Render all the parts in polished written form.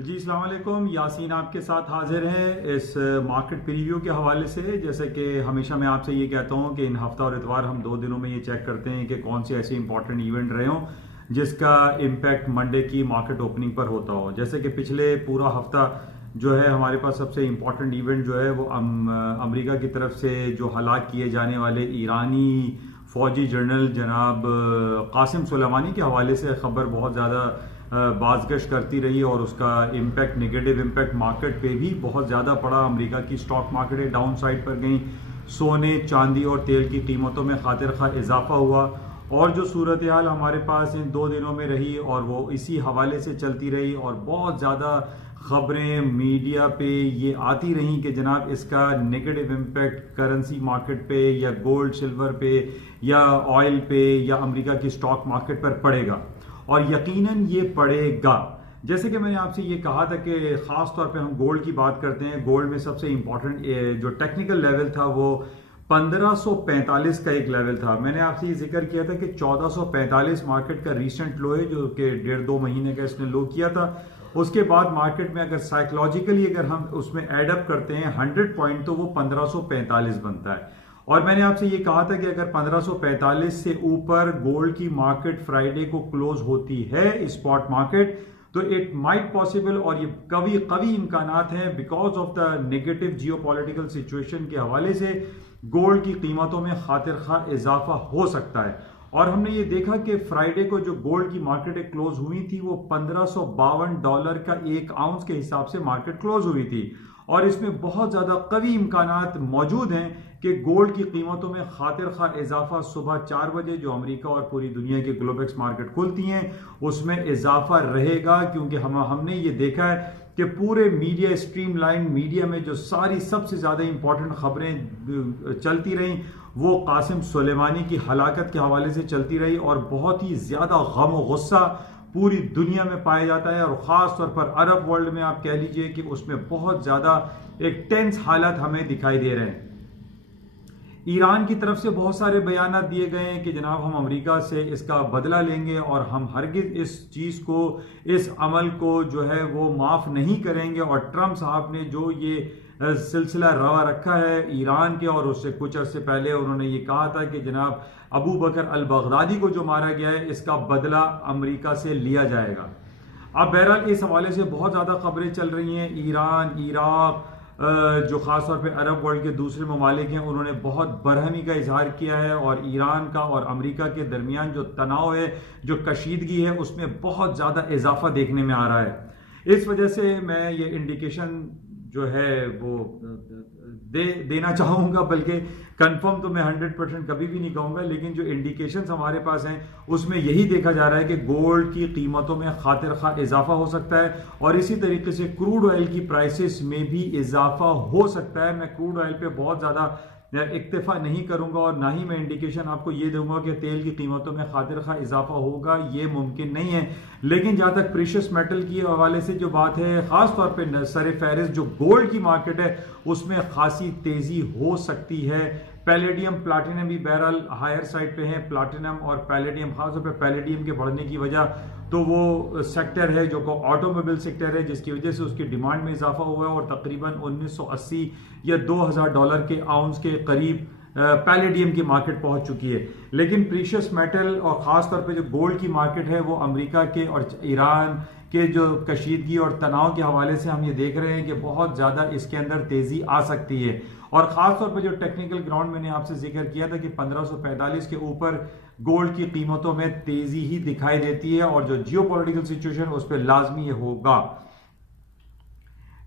जी अस्सलाम वालेकुम। यासीन आपके साथ हाजिर हैं इस मार्केट प्रीव्यू के हवाले से। जैसे कि हमेशा मैं आपसे ये कहता हूँ कि इन हफ्ता और इतवार हम 2 दिनों में ये चेक करते हैं कि कौन से ऐसे इंपॉर्टेंट इवेंट रहे हों जिसका इम्पैक्ट मंडे की मार्केट ओपनिंग पर होता हो। जैसे कि पिछले पूरा हफ्ता जो है हमारे पास सबसे इम्पॉर्टेंट इवेंट जो है वो अमेरिका की तरफ से जो हलाक किए जाने वाले ईरानी फौजी जनरल जनाब कासिम सुलेमानी के हवाले से खबर बहुत ज़्यादा बाज़गश करती रही और उसका इम्पैक्ट नेगेटिव इम्पैक्ट मार्केट पे भी बहुत ज़्यादा पड़ा। अमेरिका की स्टॉक मार्केटें डाउन साइड पर गई, सोने चांदी और तेल की कीमतों में खातिर खा इजाफा हुआ और जो सूरत हाल हमारे पास इन 2 दिनों में रही और वो इसी हवाले से चलती रही और बहुत ज़्यादा खबरें मीडिया पे ये आती रहीं कि जनाब इसका नेगेटिव इम्पैक्ट करेंसी मार्केट पे या गोल्ड सिल्वर पे या ऑयल पे या अमेरिका की स्टॉक मार्केट पर पड़ेगा और यकीनन ये पड़ेगा। जैसे कि मैंने आपसे ये कहा था कि ख़ास तौर पे हम गोल्ड की बात करते हैं। गोल्ड में सबसे इम्पॉर्टेंट जो टेक्निकल लेवल था वो 1545 का एक लेवल था। मैंने आपसे ये जिक्र किया था कि 1445 मार्केट का रीसेंट लो है जो कि 1.5-2 महीने का इसने लो किया था। उसके बाद मार्केट में अगर साइकोलॉजिकली अगर हम उसमें एडअप करते हैं 100 पॉइंट तो वो 1545 बनता है। और मैंने आपसे ये कहा था कि अगर 1545 से ऊपर गोल्ड की मार्केट फ्राइडे को क्लोज होती है स्पॉट मार्केट तो इट माइट पॉसिबल और ये कवी इम्कानात हैं because of the negative geopolitical situation के हवाले से गोल्ड की कीमतों में खातिर खा इजाफा हो सकता है। और हमने ये देखा कि फ्राइडे को जो गोल्ड की मार्केट क्लोज हुई थी वो $1552 का 1 आउंस के हिसाब से मार्केट क्लोज हुई थी और इसमें बहुत ज्यादा कवी इम्कानात मौजूद हैं कि गोल्ड की कीमतों में खातिर खा इजाफा सुबह 4 बजे जो अमेरिका और पूरी दुनिया की ग्लोबेक्स मार्केट खुलती हैं उसमें इजाफा रहेगा, क्योंकि हमने ये देखा है कि पूरे मीडिया स्ट्रीमलाइन मीडिया में जो सारी सबसे ज्यादा इंपॉर्टेंट खबरें चलती रहीं वो कासिम सुलेमानी की हलाकत के हवाले से चलती रही और बहुत ही ज्यादा गम और गुस्सा पूरी दुनिया में पाया जाता है और खास तौर पर अरब वर्ल्ड में आप कह लीजिए कि उसमें बहुत ज्यादा एक टेंस हालत हमें दिखाई दे रहे हैं। ईरान की तरफ से बहुत सारे बयान दिए गए हैं कि जनाब हम अमेरिका से इसका बदला लेंगे और हम हरगिज इस चीज को इस अमल को जो है वो माफ नहीं करेंगे। और ट्रंप साहब ने जो ये सिलसिला रवा रखा है ईरान के और उससे कुछ अर्से पहले उन्होंने ये कहा था कि जनाब अबू बकर अल बगदादी को जो मारा गया है इसका बदला अमेरिका से लिया जाएगा। अब बहरहाल इस हवाले से बहुत ज्यादा खबरें चल रही हैं। ईरान, इराक, जो खास तौर पे अरब वर्ल्ड के दूसरे ममालिक हैं उन्होंने बहुत बरहमी का इजहार किया है और ईरान का और अमेरिका के दरमियान जो तनाव है, जो कशीदगी है, उसमें बहुत ज्यादा इजाफा देखने में आ रहा है। इस वजह से मैं ये इंडिकेशन जो है वो देना चाहूंगा, बल्कि कंफर्म तो मैं 100% कभी भी नहीं कहूंगा, लेकिन जो इंडिकेशंस हमारे पास हैं उसमें यही देखा जा रहा है कि गोल्ड की कीमतों में खातिर खा इजाफा हो सकता है और इसी तरीके से क्रूड ऑयल की प्राइसेस में भी इजाफा हो सकता है। मैं क्रूड ऑयल पे बहुत ज्यादा इक्तिफा नहीं करूंगा और ना ही मैं इंडिकेशन आपको ये दूंगा कि तेल की कीमतों में खातिर खा इजाफा होगा, ये मुमकिन नहीं है। लेकिन जहां तक प्रीशियस मेटल की हवाले से जो बात है, खास तौर पे सर फहरिस्त जो गोल्ड की मार्केट है उसमें खासी तेजी हो सकती है। पैलेडियम, प्लाटिनम भी बहरहाल हायर साइड पे है। प्लाटिनम और पैलेडियम, खासतौर पे पैलेडियम के बढ़ने की वजह तो वो सेक्टर है जो ऑटोमोबाइल सेक्टर है जिसकी वजह से उसकी डिमांड में इजाफा हुआ है और तकरीबन 1980 या $2000 के आउंस के करीब पैलेडियम की मार्केट पहुंच चुकी है। लेकिन प्रीशियस मेटल और खास तौर पे जो गोल्ड की मार्केट है वो अमेरिका के और ईरान के जो कशीदगी और तनाव के हवाले से हम ये देख रहे हैं कि बहुत ज्यादा इसके अंदर तेजी आ सकती है। और खास तौर पर जो टेक्निकल ग्राउंड मैंने आपसे जिक्र किया था कि 1545 के ऊपर गोल्ड की कीमतों में तेजी ही दिखाई देती है और जो जियोपॉलिटिकल सिचुएशन उस पर लाजमी होगा।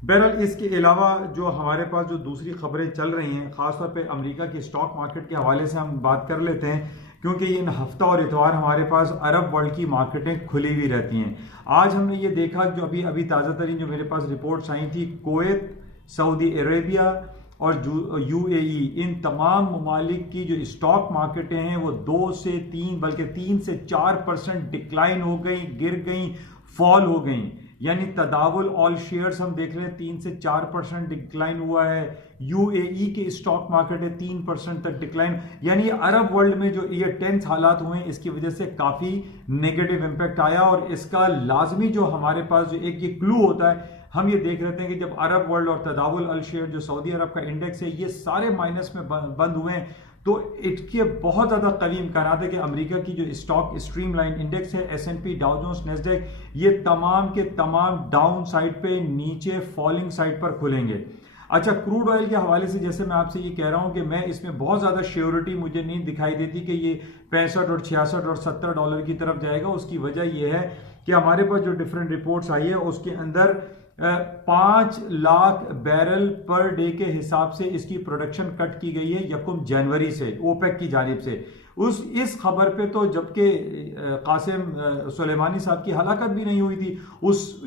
बहरहाल इसके अलावा जो हमारे पास जो दूसरी खबरें चल रही हैं, खासतौर पे अमेरिका की स्टॉक मार्केट के हवाले से हम बात कर लेते हैं, क्योंकि इन हफ्ता और इतवार हमारे पास अरब वर्ल्ड की मार्केटें खुली हुई रहती हैं। आज हमने ये देखा जो अभी ताज़ा तरीन जो मेरे पास रिपोर्ट्स आई थी, कुवैत, सऊदी अरेबिया और यूएई, इन तमाम ममालिक की जो स्टॉक मार्केटें हैं वो 2 से 3 बल्कि 3 से 4% डिक्लाइन हो गई, गिर गई, फॉल हो गई। यानी तदावुल ऑल शेयर्स हम देख रहे हैं 3 से 4% डिक्लाइन हुआ है। यूएई के स्टॉक मार्केट है 3% तक डिक्लाइन, यानी अरब वर्ल्ड में जो ये टेंस हालात हुए हैं इसकी वजह से काफी नेगेटिव इंपैक्ट आया। और इसका लाजमी जो हमारे पास जो एक ये क्लू होता है, हम ये देख रहे थे कि जब अरब वर्ल्ड और तदावुल अल शेयर जो सऊदी अरब का इंडेक्स है ये सारे माइनस में बंद हुए हैं, तो इसके बहुत ज्यादा कवी इम्कान है कि अमेरिका की जो स्टॉक स्ट्रीमलाइन इंडेक्स है, S&P, डाउ जोन्स, नैस्डैक, ये तमाम के तमाम डाउन साइड पे, नीचे फॉलिंग साइड पर खुलेंगे। अच्छा, क्रूड ऑयल के हवाले से जैसे मैं आपसे ये कह रहा हूं कि मैं इसमें बहुत ज्यादा श्योरिटी मुझे नहीं दिखाई देती कि ये 65 और 66 और 70 डॉलर की तरफ जाएगा। उसकी वजह यह है कि हमारे पास जो डिफरेंट रिपोर्ट्स आई है उसके अंदर 5 लाख बैरल पर डे के हिसाब से इसकी प्रोडक्शन कट की गई है 1 जनवरी से ओपेक की जानिब से। इस खबर पे तो जबकि कासिम सुलेमानी साहब की हलाकत भी नहीं हुई थी,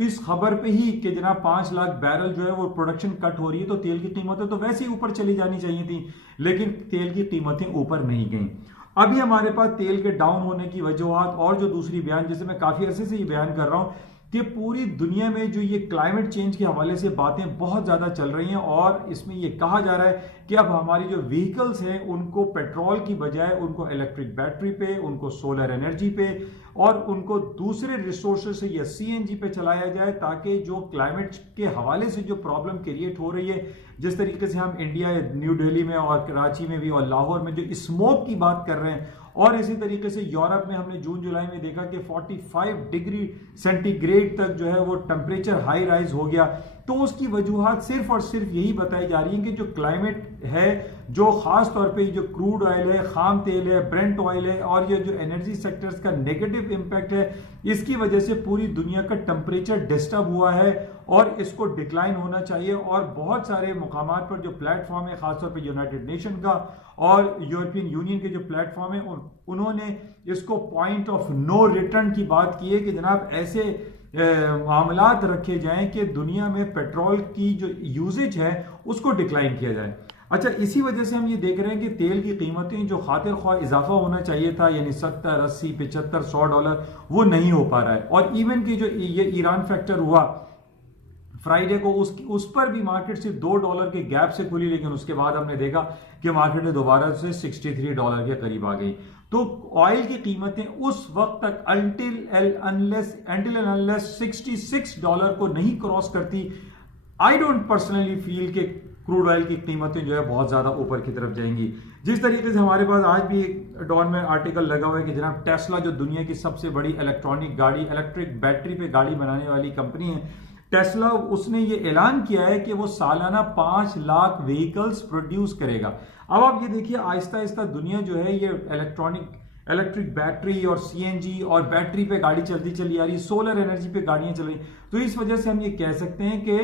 इस खबर पे ही कि जनाब 5 लाख बैरल जो है वो प्रोडक्शन कट हो रही है, तो तेल की कीमतें तो वैसे ही ऊपर चली जानी चाहिए थी, लेकिन तेल की कीमतें ऊपर नहीं गई। अभी हमारे पास तेल के डाउन होने की वजूहात और जो दूसरी बयान, जैसे मैं काफी अरसे से ये बयान कर रहा हूं कि पूरी दुनिया में जो ये क्लाइमेट चेंज के हवाले से बातें बहुत ज्यादा चल रही हैं और इसमें ये कहा जा रहा है कि अब हमारी जो व्हीकल्स हैं उनको पेट्रोल की बजाय उनको इलेक्ट्रिक बैटरी पे, उनको सोलर एनर्जी पे और उनको दूसरे रिसोर्सेज से या सीएनजी पे चलाया जाए, ताकि जो क्लाइमेट के हवाले से जो प्रॉब्लम क्रिएट हो रही है, जिस तरीके से हम इंडिया, न्यू दिल्ली में और कराची में भी और लाहौर में जो स्मोक की बात कर रहे हैं, और इसी तरीके से यूरोप में हमने जून जुलाई में देखा कि 45 डिग्री सेंटीग्रेड तक जो है वो टेम्परेचर हाई राइज हो गया। तो उसकी वजूहात सिर्फ और सिर्फ यही बताई जा रही है कि जो क्लाइमेट है, जो खास तौर पे जो क्रूड ऑयल है, खाम तेल है, ब्रेंट ऑयल है और ये जो एनर्जी सेक्टर्स का नेगेटिव इंपैक्ट है, इसकी वजह से पूरी दुनिया का टेम्परेचर डिस्टर्ब हुआ है और इसको डिक्लाइन होना चाहिए। और बहुत सारे मुकामात पर जो प्लेटफॉर्म है, खासतौर पर यूनाइटेड नेशन का और यूरोपियन यूनियन के जो प्लेटफॉर्म है, उन्होंने इसको पॉइंट ऑफ नो रिटर्न की बात की है कि जनाब ऐसे मामलात रखे जाएं कि दुनिया में पेट्रोल की जो यूजेज है उसको डिक्लाइन किया जाए। अच्छा, इसी वजह से हम ये देख रहे हैं कि तेल की कीमतें जो खातिर ख्वाह इजाफा होना चाहिए था, यानी 70, 80, 75, 100 डॉलर, वो नहीं हो पा रहा है। और इवन की जो ये ईरान फैक्टर हुआ फ्राइडे को, उस पर भी मार्केट से $2 के गैप से खुली, लेकिन उसके बाद हमने देखा कि मार्केट में दोबारा से $63 के करीब आ गई। तो ऑयल की कीमतें उस वक्त तक until unless $66 को नहीं क्रॉस करती, आई डोंट पर्सनली फील कि क्रूड ऑयल की कीमतें जो है बहुत ज्यादा ऊपर की तरफ जाएंगी। जिस तरीके से हमारे पास आज भी एक डॉन में आर्टिकल लगा हुआ है कि जनाब टेस्ला जो दुनिया की सबसे बड़ी इलेक्ट्रॉनिक गाड़ी, इलेक्ट्रिक बैटरी पे गाड़ी बनाने वाली कंपनी है टेस्ला, उसने ये ऐलान किया है कि वो सालाना 5 लाख व्हीकल्स प्रोड्यूस करेगा। अब आप ये देखिए, आहिस्ता आहिस्ता दुनिया जो है ये इलेक्ट्रिक बैटरी और सीएनजी और बैटरी पे गाड़ी चलती चली आ रही है, सोलर एनर्जी पे गाड़ियां चल रही। तो इस वजह से हम ये कह सकते हैं कि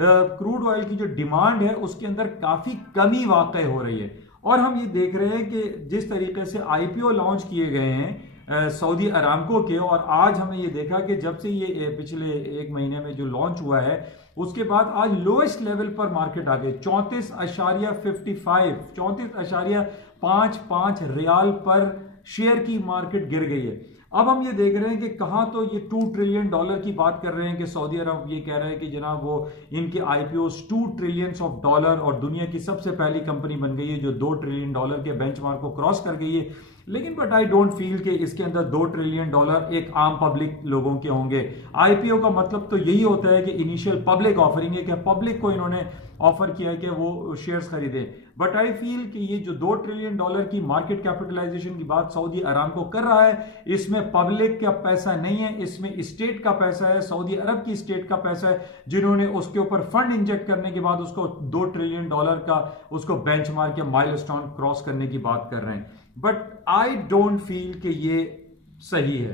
क्रूड ऑयल की जो डिमांड है उसके अंदर काफी कमी वाक़ई हो रही है। और हम ये देख रहे हैं कि जिस तरीके से आईपीओ लॉन्च किए गए हैं सऊदी अरामको के, और आज हमने ये देखा कि जब से ये पिछले 1 महीने में जो लॉन्च हुआ है उसके बाद आज लोएस्ट लेवल पर मार्केट आ गए 34.55 रियाल पर शेयर की मार्केट गिर गई है। अब हम ये देख रहे हैं कि कहां तो ये $2 ट्रिलियन की बात कर रहे हैं कि सऊदी अरब ये कह रहा है कि जनाब वो इनके आईपीओ $2 ट्रिलियन और दुनिया की सबसे पहली कंपनी बन गई है जो $2 ट्रिलियन के बेंचमार्क को क्रॉस कर गई है। लेकिन बट आई डोंट फील कि इसके अंदर $2 ट्रिलियन एक आम पब्लिक लोगों के होंगे। आईपीओ का मतलब तो यही होता है कि इनिशियल पब्लिक ऑफरिंग है कि पब्लिक को इन्होंने ऑफर किया है कि वो शेयर्स खरीदे। बट आई फील कि ये जो $2 ट्रिलियन की मार्केट कैपिटलाइजेशन की बात सऊदी अरामको कर रहा है, इसमें पब्लिक का पैसा नहीं है, इसमें स्टेट का पैसा है, सऊदी अरब की स्टेट का पैसा है, जिन्होंने उसके ऊपर फंड इंजेक्ट करने के बाद उसको $2 ट्रिलियन का उसको बेंचमार्क या माइलस्टोन क्रॉस करने की बात कर रहे हैं। बट आई डोंट फील कि ये सही है,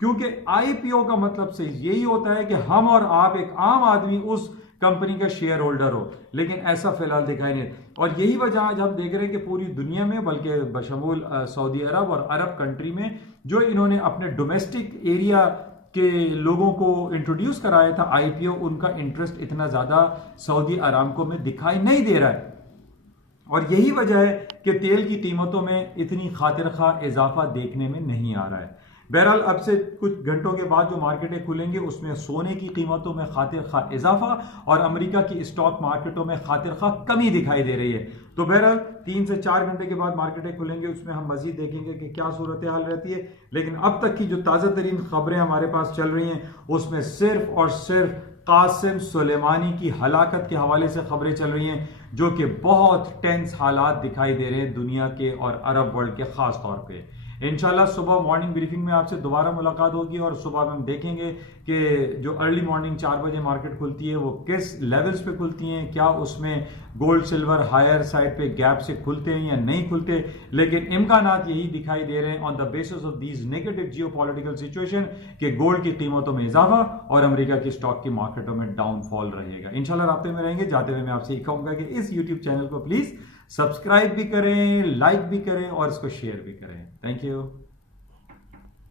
क्योंकि आईपीओ का मतलब से यही होता है कि हम और आप, एक आम आदमी, उस कंपनी का शेयर होल्डर हो, लेकिन ऐसा फिलहाल दिखाई नहीं। और यही वजह आज हम देख रहे हैं कि पूरी दुनिया में, बल्कि बशमूल सऊदी अरब और अरब कंट्री में, जो इन्होंने अपने डोमेस्टिक एरिया के लोगों को इंट्रोड्यूस कराया था आईपीओ, उनका इंटरेस्ट इतना ज्यादा सऊदी अरामको में दिखाई नहीं दे रहा है। और यही वजह है कि तेल की कीमतों में इतनी खातिर खा इजाफा देखने में नहीं आ रहा है। बहरहाल अब से कुछ घंटों के बाद जो मार्केटें खुलेंगे उसमें सोने की कीमतों में खातिर खा इजाफा और अमेरिका की स्टॉक मार्केटों में खातिर खा कमी दिखाई दे रही है। तो बहरहाल 3 से 4 घंटे के बाद मार्केटें खुलेंगे, उसमें हम मजीद देखेंगे कि क्या सूरत हाल रहती है। लेकिन अब तक की जो ताज़ा तरीन खबरें हमारे पास चल रही हैं उसमें सिर्फ और सिर्फ कासिम सुलेमानी की हलाकत के हवाले से खबरें चल रही हैं, जो कि बहुत टेंस हालात दिखाई दे रहे हैं दुनिया के और अरब वर्ल्ड के खास तौर पे। इंशाल्लाह सुबह मॉर्निंग ब्रीफिंग में आपसे दोबारा मुलाकात होगी और सुबह हम देखेंगे कि जो अर्ली मॉर्निंग 4 बजे मार्केट खुलती है वो किस लेवल्स पे खुलती हैं, क्या उसमें गोल्ड सिल्वर हायर साइड पे गैप से खुलते हैं या नहीं खुलते। लेकिन इम्कानात यही दिखाई दे रहे हैं on the basis of these negative geopolitical situation कि गोल्ड की कीमतों में इजाफा और अमेरिका की स्टॉक की मार्केटों में डाउनफॉल रहेगा। इंशाल्लाह राब्ते में रहेंगे। जाते हुए मैं आपसे कहूंगा कि इस यूट्यूब चैनल को प्लीज सब्सक्राइब भी करें, लाइक भी करें और इसको शेयर भी करें। Thank you.